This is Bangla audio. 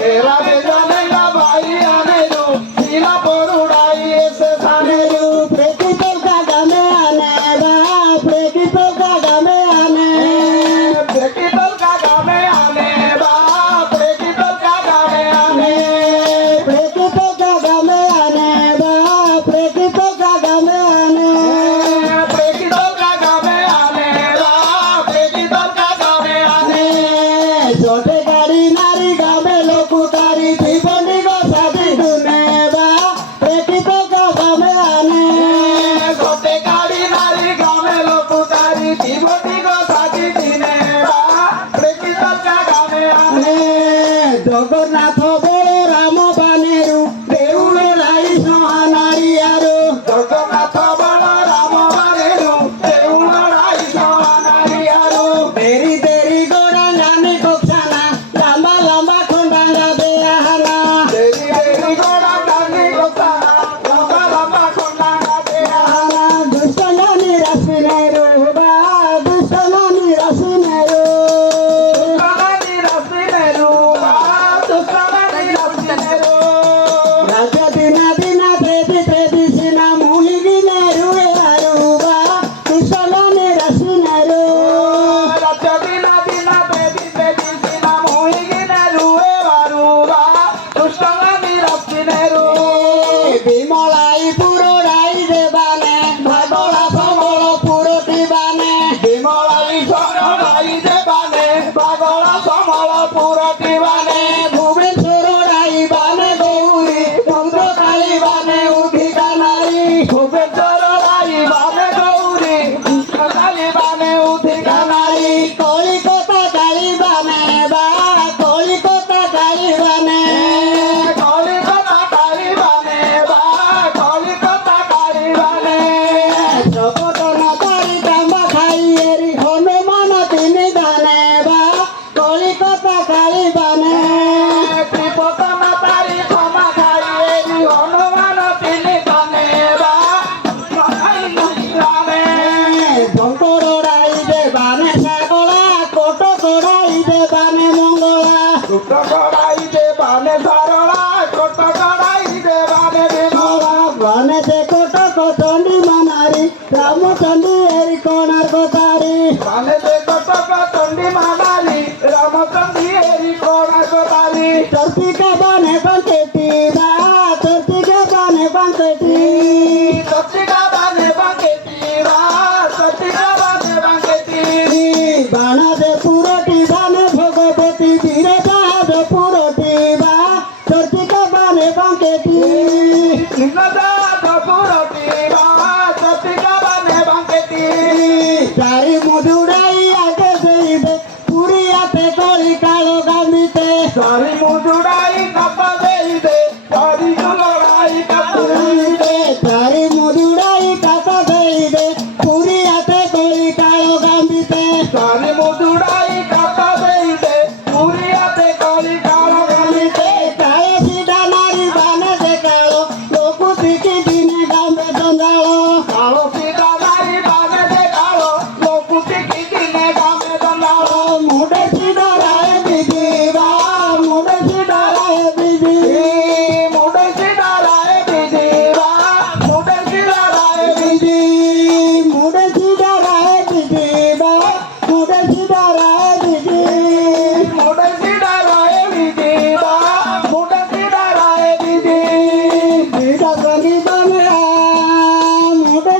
Era de la baía, negro, y la por una y ese sanero. Jagannath Balaram বানেরু দেউল লাই সহানারিয়ারু জগন্নাথ বলরাম বানেরু দেউল লাই সহানারিয়ারু দেরি দেরি গোড়া জানি কোছানা লম্বা লম্বা খন্ডাঙ্গা বেয়াহানা দেরি দেরি গোড়া জানি কোছানা লম্বা লম্বা খন্ডাঙ্গা বেয়াহানা দুষ্টনানি রাসিনেরু বা দুষ্টনানি রাসিনেরু দুষ্টনানি রাসিনেরু বা দুষ্টনানি রাসিনেরু রাজা দিনা দিনা প্রেতি প্রেতি সিনা মুহিগিনেরু এয়ারু বা দুষ্টনানি রাসিনেরু রাজা দিনা দিনা প্রেতি প্রেতি সিনা মুহিগিনেরু এয়ারু বা দুষ্টনানি রাসিনেরু বিমলাই পুরোড়াই দেবানে ভাগলা সমল পুরোটি বানে বিমলাই সমলাই দেবানে ভাগলা সমল পুরোটি বানে ভুবনেশ্বরাই বানে গৌরী চন্দ্রকালী বানে উঠিকা নারী ভুবনেশ্বরাই বানে গৌরী চন্দ্রকালী বানে উঠিকা নারী কলিকতা কালী বানে বা কলিকতা কালী বানে কলিকতা কালী বানে বা কলিকতা কালী বানে জগতন তারি কাম্বা খাইয়েরি হনুমান তিনি দানে বা কলিকতা কালী বানে ত্রিপতন তারি ক্ষমা খাইয়েরি হনুমান তিনি দানে বা বানে শঙ্কর রাই দেবানে সাগলা কোট কড়াই দেবানে মঙ্গলা কোট কড়াই দেবানে সারলা কোট কড়াই দেবানে বিমলা বানে যে কোটক চণ্ডী মানারি রামচন্ডী এরি কোণার্ক তারি বানে যে কোটক চণ্ডী মানারি রামচন্ডী এরি কোণার্ক তারি চর্চিকা বানে বাঙ্কেটি বা চর্চিকা বানে বাঙ্কেটি চর্চিকা বানে বাঙ্কেটি বা চর্চিকা বানে বাঙ্কেটি বাণাদে পুরোটি বানে ভগবতী ধীরে যাহাদে পুরোটি বা চর্চিকা বানে বাঙ্কেটি চারি মধুরাই আগে দেইবে পুরিয়াতে কলি কালো গামিতে চারি মধুরাই কাপা দেইবে চারি লড়াই কাপা দেইবে চারি মধুরাই কাপা দেইবে পুরিয়াতে কলি কালো গামিতে চারি মধুরাই কাপা দেইবে পুরিয়াতে কলি কালো গামিতে কায়ে সিধা নারী বানে যে কালো লোকুতি কি দিনে গামে জঞ্জালো কালো সিধা নারী বানে যে কালো লোকুতি কি দিনে গামে জঞ্জালো মুডে সিধা রায় বিধি বা মুডে সিধা রায় বিধি মুডে সিধা রায় বিধি বা মুডে সিধা রায় বিধি মুডে সিধা রায় বিধি বা মুডে সিধা রায় বিধি মুডে সিধা রায় বিধি বা মুডে সিধা রায় বিধি বিধা সঙ্গী বানে মুডে